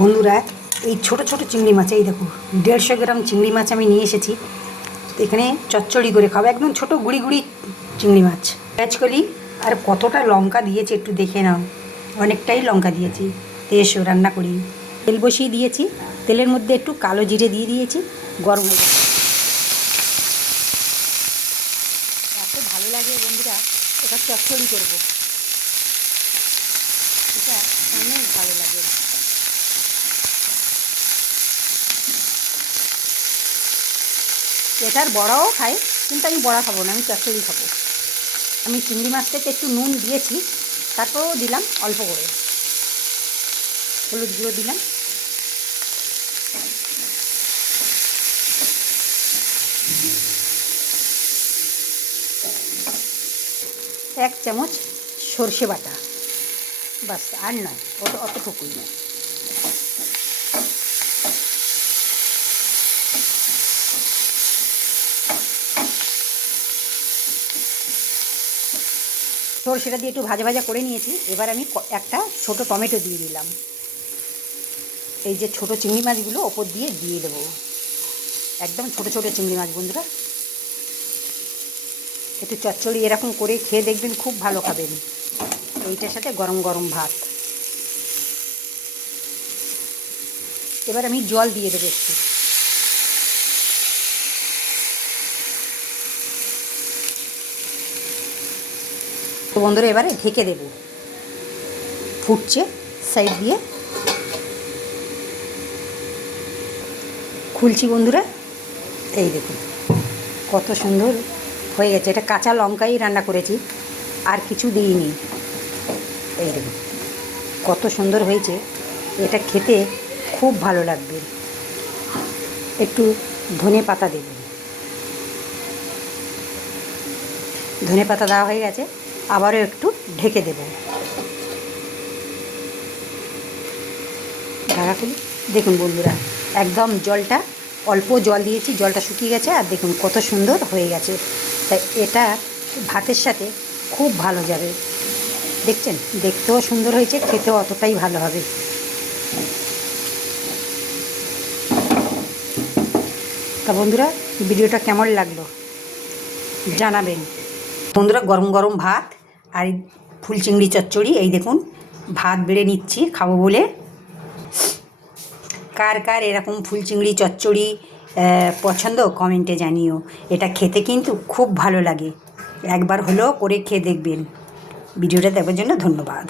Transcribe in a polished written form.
বন্ধুরা, এই ছোট ছোট চিংড়ি মাছ, এই দেখো 150 গ্রাম চিংড়ি মাছ আমি নিয়ে এসেছি। এখানে চচ্চড়ি করে খাবো, একদম ছোট গুড়ি গুড়ি চিংড়ি মাছ। পেঁয়াজ কলি আর কতটা লঙ্কা দিয়েছি একটু দেখে নাও, অনেকটাই লঙ্কা দিয়েছি। এসো রান্না করি। তেল বসিয়ে দিয়েছি, তেলের মধ্যে একটু কালো জিরে দিয়ে দিয়েছি, গরম হয়ে গেছে। এত ভালো লাগে বন্ধুরা, এটা চচ্চড়ি করবো, এটা অনেক ভালো লাগে। এটার বড়াও খাই, কিন্তু আমি বড়া খাবো না, আমি চচ্চড়ি খাবো। আমি চিংড়ি মাছটাতে একটু নুন দিয়েছি, তারপরেও দিলাম অল্প করে, হলুদ গুঁড়ো দিলাম, এক চামচ সর্ষে বাটা, বাস, আর নয়, অতটুকুই নয়। সর্ষেটা দিয়ে একটু ভাজা ভাজা করে নিয়েছি। এবার আমি একটা ছোট টমেটো দিয়ে দিলাম। এই যে ছোট চিংড়ি মাছগুলো ওপর দিয়ে দেবো, একদম ছোট ছোট চিংড়ি মাছ বন্ধুরা। একটু চচ্চড়ি এরকম করে খেয়ে দেখবেন, খুব ভালো খাবেন এইটার সাথে গরম গরম ভাত। এবার আমি জল দিয়ে দেবো একটু। তো বন্ধুরা, এবারে ঢেকে দেব, ফুটছে সাইড দিয়ে। খুলছি বন্ধুরা, এই দেখুন কত সুন্দর হয়ে গেছে। এটা কাঁচা লঙ্কাই রান্না করেছি, আর কিছু দিইনি। এই দেখুন কত সুন্দর হয়েছে, এটা খেতে খুব ভালো লাগবে। একটু ধনে পাতা দেব, ধনে পাতা দেওয়া হয়ে গেছে, আবারও একটু ঢেকে দেব। ঢাকা খুলি, দেখুন বন্ধুরা, একদম জলটা অল্প জল দিয়েছি, জলটা শুকিয়ে গেছে, আর দেখুন কত সুন্দর হয়ে গেছে। তাই এটা ভাতের সাথে খুব ভালো যাবে। দেখছেন, দেখতেও সুন্দর হয়েছে, খেতেও অতটাই ভালো হবে। তা বন্ধুরা, ভিডিওটা কেমন লাগলো জানাবেন। বন্ধুরা, গরম গরম ভাত আর ফুল চিংড়ি চচ্চড়ি, এই দেখুন ভাত বেড়ে নিচ্ছি খাবো বলে। কার কার এরকম ফুল চিংড়ি চচ্চড়ি পছন্দ কমেন্টে জানিও। এটা খেতে কিন্তু খুব ভালো লাগে, একবার হলেও করে খেয়ে দেখবেন। ভিডিওটা দেখার জন্য ধন্যবাদ।